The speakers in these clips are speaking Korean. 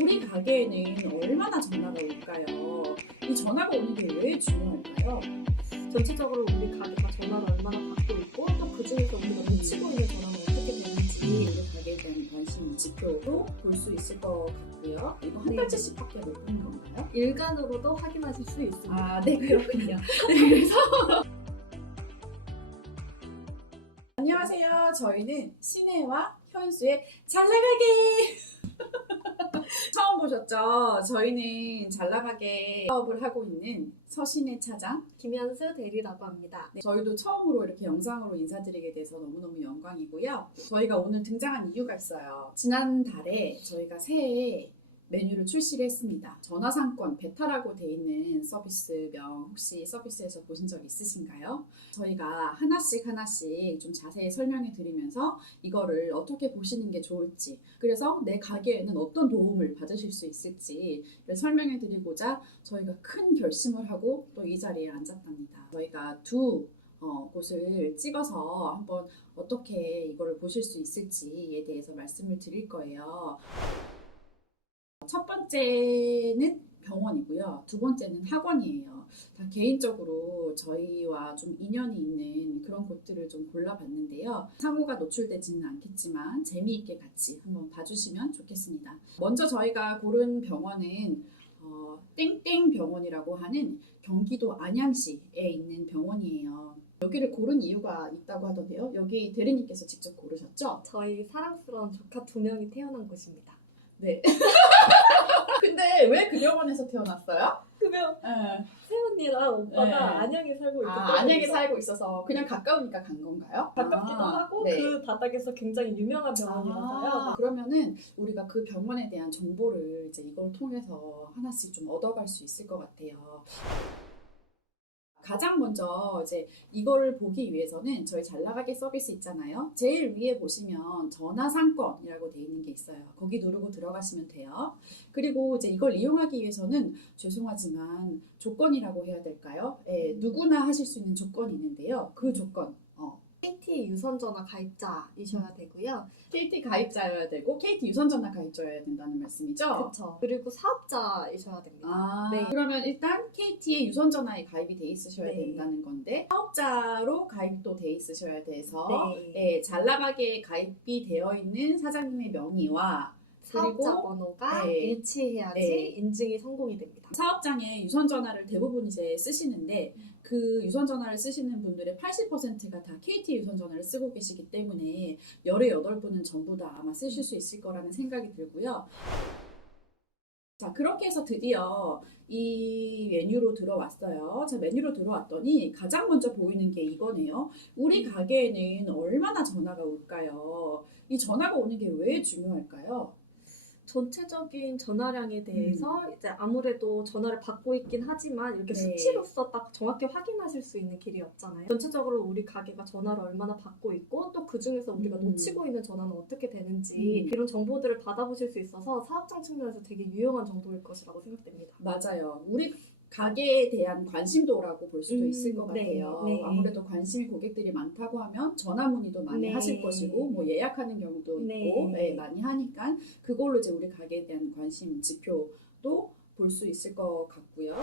우리 가게에는 얼마나 전화가 올까요? 이 전화가 오는 게 왜 중요할까요? 전체적으로 우리 가게가 전화를 얼마나 받고 있고 또 그중에서 우리가 놓치고 있는 전화는 어떻게 되는지 우리 가게에 대한 관심 지표도 볼 수 있을 것 같고요. 이거 한 달치씩밖에 못 보는 건가요? 일간으로도 확인하실 수 있습니다. 아, 네, 그렇군요. 네, 그래서 안녕하세요. 저희는 신혜와 현수의 잘나가게 처음 보셨죠? 저희는 잘나가게 사업을 하고 있는 서신혜 차장, 김현수 대리라고 합니다. 네, 저희도 처음으로 이렇게 영상으로 인사드리게 돼서 너무너무 영광이고요. 저희가 오늘 등장한 이유가 있어요. 지난달에 저희가 새해 메뉴를 출시를 했습니다. 전화상권 베타라고 돼 있는 서비스명 혹시 서비스에서 보신 적 있으신가요? 저희가 하나씩 좀 자세히 설명해 드리면서 이거를 어떻게 보시는 게 좋을지, 그래서 내 가게에는 어떤 도움을 받으실 수 있을지 설명해 드리고자 저희가 큰 결심을 하고 또 이 자리에 앉았답니다. 저희가 두 곳을 찍어서 한번 어떻게 이거를 보실 수 있을지에 대해서 말씀을 드릴 거예요. 첫 번째는 병원이고요. 두 번째는 학원이에요. 다 개인적으로 저희와 좀 인연이 있는 그런 곳들을 좀 골라봤는데요. 상호가 노출되지는 않겠지만 재미있게 같이 한번 봐주시면 좋겠습니다. 먼저 저희가 고른 병원은 땡땡 병원이라고 하는 경기도 안양시에 있는 병원이에요. 여기를 고른 이유가 있다고 하던데요. 여기 대리님께서 직접 고르셨죠? 저희 사랑스러운 조카 2명이 태어난 곳입니다. 네. 근데 왜 그 병원에서 태어났어요? 그러면 네. 새언니랑 오빠가 네. 안양에 살고 있기 때문에 안양에 살고 있어서 그냥 가까우니까 간 건가요? 가깝기도 하고 네. 그 바닥에서 굉장히 유명한 병원이라서요. 그러면은 우리가 그 병원에 대한 정보를 이제 이걸 통해서 하나씩 좀 얻어갈 수 있을 것 같아요. 가장 먼저 이제 이거를 보기 위해서는 저희 잘나가게 서비스 있잖아요. 제일 위에 보시면 전화 상권이라고 돼 있는 게 있어요. 거기 누르고 들어가시면 돼요. 그리고 이제 이걸 이용하기 위해서는 죄송하지만 조건이라고 해야 될까요? 네, 누구나 하실 수 있는 조건이 있는데요. 그 조건 KT 유선전화 가입자이셔야 되고요. KT 가입자여야 되고 KT 유선전화 가입자여야 된다는 말씀이죠? 그렇죠. 그리고 사업자이셔야 됩니다. 네. 그러면 일단 KT의 유선전화에 가입이 돼 있으셔야 네. 된다는 건데 사업자로 가입도 돼 있으셔야 돼서 네. 잘나가게 가입이 되어 있는 사장님의 명의와 사업자 번호가 일치해야지 인증이 성공이 됩니다. 사업장에 유선전화를 대부분 이제 쓰시는데 그 유선전화를 쓰시는 분들의 80%가 다 KT 유선전화를 쓰고 계시기 때문에 18분은 전부 다 아마 쓰실 수 있을 거라는 생각이 들고요. 자, 그렇게 해서 드디어 이 메뉴로 들어왔어요. 자, 메뉴로 들어왔더니 가장 먼저 보이는 게 이거네요. 우리 가게에는 얼마나 전화가 올까요? 이 전화가 오는 게 왜 중요할까요? 전체적인 전화량에 대해서 이제 아무래도 전화를 받고 있긴 하지만 이렇게 네. 수치로서 딱 정확히 확인하실 수 있는 길이 없잖아요. 전체적으로 우리 가게가 전화를 얼마나 받고 있고 또 그중에서 우리가 놓치고 있는 전화는 어떻게 되는지 이런 정보들을 받아보실 수 있어서 사업장 측면에서 되게 유용한 정보일 것이라고 생각됩니다. 맞아요. 우리 가게에 대한 관심도라고 볼 수도 있을 것 네, 같아요. 네. 아무래도 관심이 고객들이 많다고 하면 전화 문의도 많이 네. 하실 것이고 뭐 예약하는 경우도 있고 많이 하니까 그걸로 이제 우리 가게에 대한 관심 지표도 볼 수 있을 것 같고요.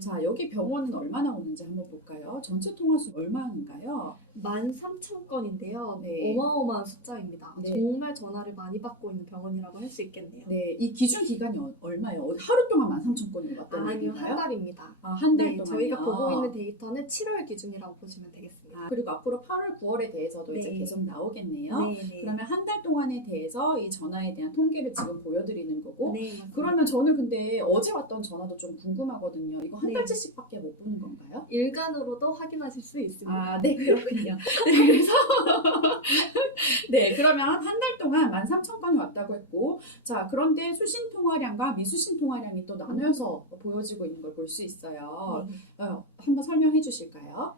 자, 여기 병원은 얼마나 오는지 한번 볼까요? 전체 통화수 얼마인가요? 13,000건인데요. 네. 어마어마한 숫자입니다. 네. 정말 전화를 많이 받고 있는 병원이라고 할 수 있겠네요. 네, 이 기준 기간이 얼마예요? 하루 동안 13,000건이 왔다는 아니요, 얘기인가요? 한 달입니다. 한 달 동안요? 저희가 보고 있는 데이터는 7월 기준이라고 보시면 되겠습니다. 그리고 앞으로 8월, 9월에 대해서도 이제 계속 나오겠네요. 그러면 한 달 동안에 대해서 이 전화에 대한 통계를 지금 보여드리는 거고 그러면 저는 근데 어제 왔던 전화도 좀 궁금하거든요. 이거 한 달치씩밖에 못 보는 건가요? 일간으로도 확인하실 수 있습니다. 네, 그렇군요. 네, 그래서 네, 그러면 한 달 동안 13,000건이 왔다고 했고 자, 그런데 수신 통화량과 미수신 통화량이 또 나눠서 보여지고 있는 걸 볼 수 있어요. 한번 설명해 주실까요?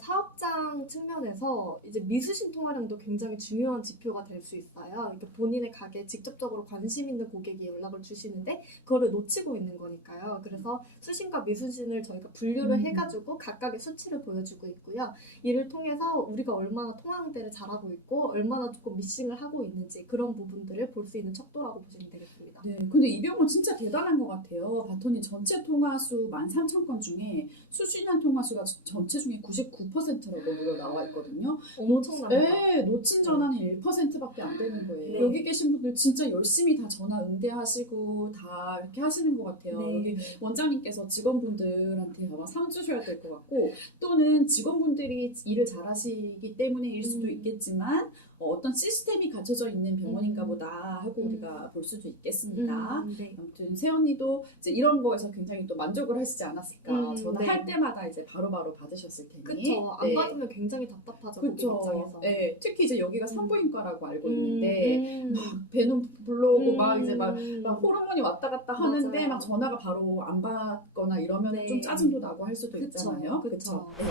사업장 측면에서 이제 미수신 통화량도 굉장히 중요한 지표가 될 수 있어요. 그러니까 본인의 가게에 직접적으로 관심 있는 고객이 연락을 주시는데 그거를 놓치고 있는 거니까요. 그래서 수신과 미수신을 저희가 분류를 해가지고 각각의 수치를 보여주고 있고요. 이를 통해서 우리가 얼마나 통화 응대를 잘하고 있고 얼마나 조금 미싱을 하고 있는지 그런 부분들을 볼 수 있는 척도라고 보시면 되겠습니다. 네, 근데 이 병원 진짜 대단한 것 같아요. 봤더니 전체 통화수 13,000건 중에 수신한 통화수가 전체 중에 99%라고 나와 있거든요. 엄청납니다. 네, 놓친 전화는 1%밖에 안 되는 거예요. 네. 여기 계신 분들 진짜 열심히 다 전화 응대하시고 다 이렇게 하시는 것 같아요. 네. 여기 원장님께서 직원분들한테 아마 상 주셔야 될 것 같고 또는 직원분들이 일을 잘하시기 때문에일 수도 있겠지만 어떤 시스템이 갖춰져 있는 병원인가 보다 하고 우리가 볼 수도 있겠습니다. 네. 아무튼 새언니도 이제 이런 거에서 굉장히 또 만족을 하시지 않았을까. 전화할 네. 때마다 이제 바로바로 받으셨을 테니. 그쵸. 안 받으면 굉장히 답답하죠. 고객 그쵸. 입장에서. 네, 특히 이제 여기가 산부인과라고 알고 있는데 막 배는 불러오고 막 이제 막 호르몬이 왔다 갔다 하는데 맞아요. 막 전화가 바로 안 받거나 이러면 네. 좀 짜증도 나고 할 수도 그쵸. 있잖아요. 그쵸. 그쵸. 네.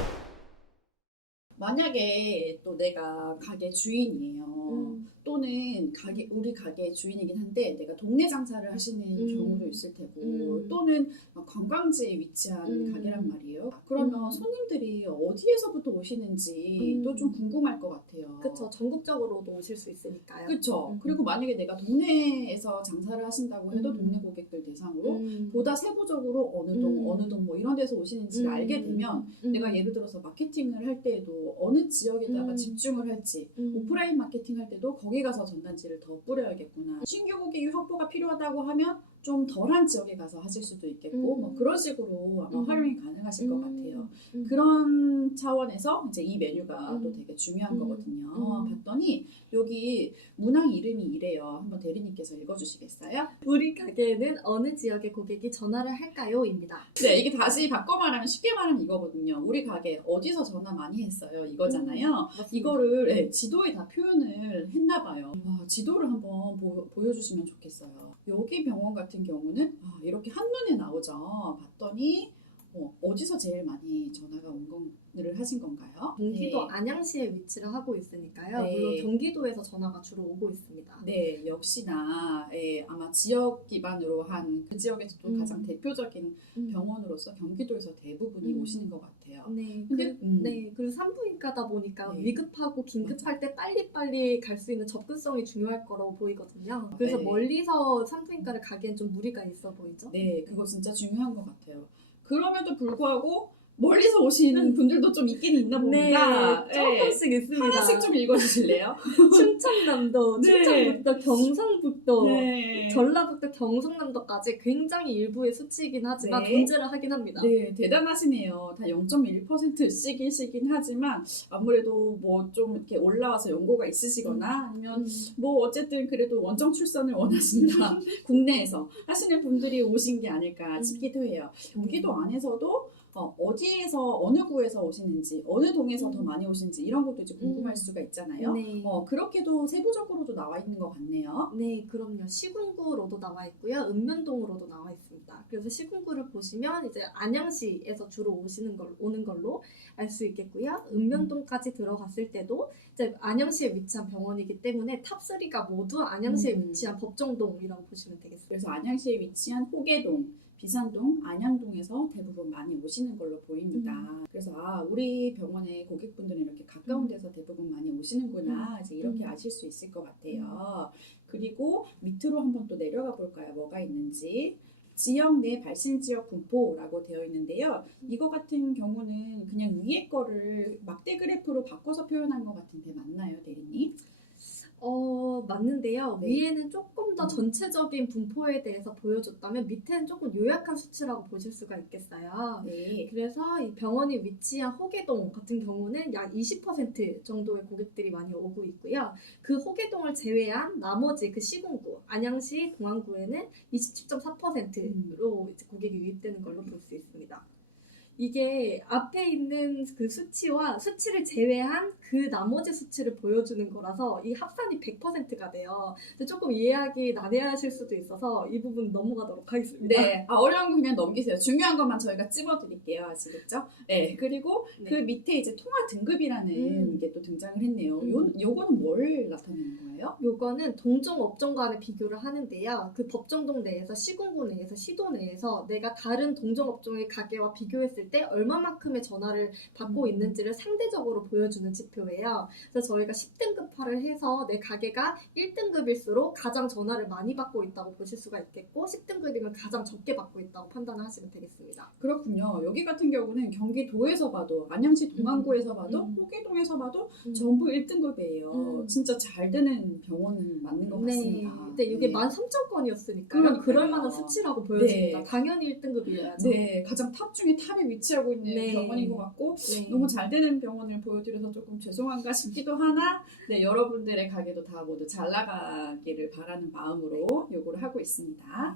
만약에 또 내가 가게 주인이에요. 또는 우리 가게 주인이긴 한데 내가 동네 장사를 하시는 경우도 있을 테고 또는 관광지에 위치한 가게란 말이에요. 그러면 손님들이 어디에서부터 오시는지 또 좀 궁금할 것 같아요. 그쵸. 전국적으로도 오실 수 있으니까요. 그쵸. 그리고 만약에 내가 동네에서 장사를 하신다고 해도 동네 고객들 대상으로 보다 세부적으로 어느 동 뭐 이런 데서 오시는지를 알게 되면 내가 예를 들어서 마케팅을 할 때에도 어느 지역에다가 집중을 할지 오프라인 마케팅 할 때도 거기 가서 전단지를 더 뿌려야겠구나. 신규 고객 확보가 필요하다고 하면 좀 덜한 지역에 가서 하실 수도 있겠고 뭐 그런 식으로 아마 활용이 가능하실 것 같아요. 그런 차원에서 이제 이 메뉴가 또 되게 중요한 거거든요. 봤더니 여기 문항 이름이 이래요. 한번 대리님께서 읽어주시겠어요? 우리 가게에는 어느 지역의 고객이 전화를 할까요? 입니다. 네, 이게 다시 바꿔 말하면 쉽게 말하면 이거거든요. 우리 가게 어디서 전화 많이 했어요? 이거잖아요. 이거를 네, 지도에 다 표현을 했나 봐요. 와, 지도를 한번 보여주시면 좋겠어요. 여기 병원 같은 경우는 이렇게 한눈에 나오죠. 봤더니 어디서 제일 많이 전화가 온 건을 하신 건가요? 경기도 네. 안양시에 위치를 하고 있으니까요. 네. 물론 경기도에서 전화가 주로 오고 있습니다. 네, 역시나 아마 지역 기반으로 한 그 지역에서도 가장 대표적인 병원으로서 경기도에서 대부분이 오시는 것 같아요. 네. 근데 네. 그리고 산부인과다 보니까 네. 위급하고 긴급할 때 빨리빨리 갈 수 있는 접근성이 중요할 거라고 보이거든요. 그래서 네. 멀리서 산부인과를 가기엔 좀 무리가 있어 보이죠? 네, 그거 진짜 중요한 것 같아요. 그럼에도 불구하고 멀리서 오시는 분들도 좀 있긴 있나 봅니다. 네, 조금씩 있습니다. 하나씩 좀 읽어주실래요? 충청남도, 네. 충청북도, 경상북도, 네. 전라북도, 경상남도까지 굉장히 일부의 수치이긴 하지만 네. 존재를 하긴 합니다. 네, 대단하시네요. 다 0.1%씩이시긴 하지만 아무래도 뭐 좀 이렇게 올라와서 연고가 있으시거나 아니면 뭐 어쨌든 그래도 원정 출산을 원하신다. 국내에서 하시는 분들이 오신 게 아닐까 싶기도 해요. 경기도 안에서도 어디에서 어느 구에서 오시는지 어느 동에서 더 많이 오시는지 이런 것도 이제 궁금할 수가 있잖아요. 네. 그렇게도 세부적으로도 나와 있는 것 같네요. 네, 그럼요. 시군구로도 나와 있고요. 읍면동으로도 나와 있습니다. 그래서 시군구를 보시면 이제 안양시에서 주로 오는 걸로 알 수 있겠고요. 읍면동까지 들어갔을 때도 이제 안양시에 위치한 병원이기 때문에 탑3가 모두 안양시에 위치한 법정동이라고 보시면 되겠습니다. 그래서 안양시에 위치한 호계동, 비산동, 안양동에서 대부분 많이 오시는 걸로 보입니다. 그래서 우리 병원의 고객분들은 이렇게 가까운 데서 대부분 많이 오시는구나 이제 이렇게 아실 수 있을 것 같아요. 그리고 밑으로 한번 또 내려가 볼까요? 뭐가 있는지. 지역 내 발신 지역 분포라고 되어 있는데요. 이거 같은 경우는 그냥 위에 거를 막대 그래프로 바꿔서 표현한 것 같은데 맞나요, 대리님? 맞는데요. 네. 위에는 조금 더 전체적인 분포에 대해서 보여줬다면 밑에는 조금 요약한 수치라고 보실 수가 있겠어요. 네. 그래서 이 병원이 위치한 호계동 같은 경우는 약 20% 정도의 고객들이 많이 오고 있고요. 그 호계동을 제외한 나머지 그 시군구, 안양시 동안구에는 27.4%로 이제 고객이 유입되는 걸로 볼 수 있습니다. 이게 앞에 있는 그 수치와 수치를 제외한 그 나머지 수치를 보여주는 거라서 이 합산이 100%가 돼요. 근데 조금 이해하기 난해하실 수도 있어서 이 부분 넘어가도록 하겠습니다. 네, 어려운 거 그냥 넘기세요. 중요한 것만 저희가 찝어드릴게요. 아시겠죠? 네, 그리고 네. 그 밑에 이제 통화 등급이라는 게 또 등장을 했네요. 요거는 뭘 나타내는 거예요? 요거는 동종 업종 간의 비교를 하는데요. 그 법정동 내에서 시군구 내에서 시도 내에서 내가 다른 동종 업종의 가게와 비교했을 때 얼마만큼의 전화를 받고 있는지를 상대적으로 보여주는 지표예요. 그래서 저희가 10등급화를 해서 내 가게가 1등급일수록 가장 전화를 많이 받고 있다고 보실 수가 있겠고 10등급이면 가장 적게 받고 있다고 판단을 하시면 되겠습니다. 그렇군요. 여기 같은 경우는 경기도에서 봐도, 안양시 동안구에서 봐도, 호계동에서 봐도 전부 1등급이에요. 진짜 잘 되는 병원 맞는 것 같습니다. 근데 이게 13,000건이었으니까 그러니까요. 그럴 만한 수치라고 보여집니다. 네. 당연히 1등급이어야죠. 네, 가장 탑 중에 탑에 위치하고 있는 네. 병원인 것 같고 네. 너무 잘 되는 병원을 보여드려서 조금 죄송한가 싶기도 하나 네, 여러분들의 가게도 다 모두 잘 나가기를 바라는 마음으로 요거를 하고 있습니다.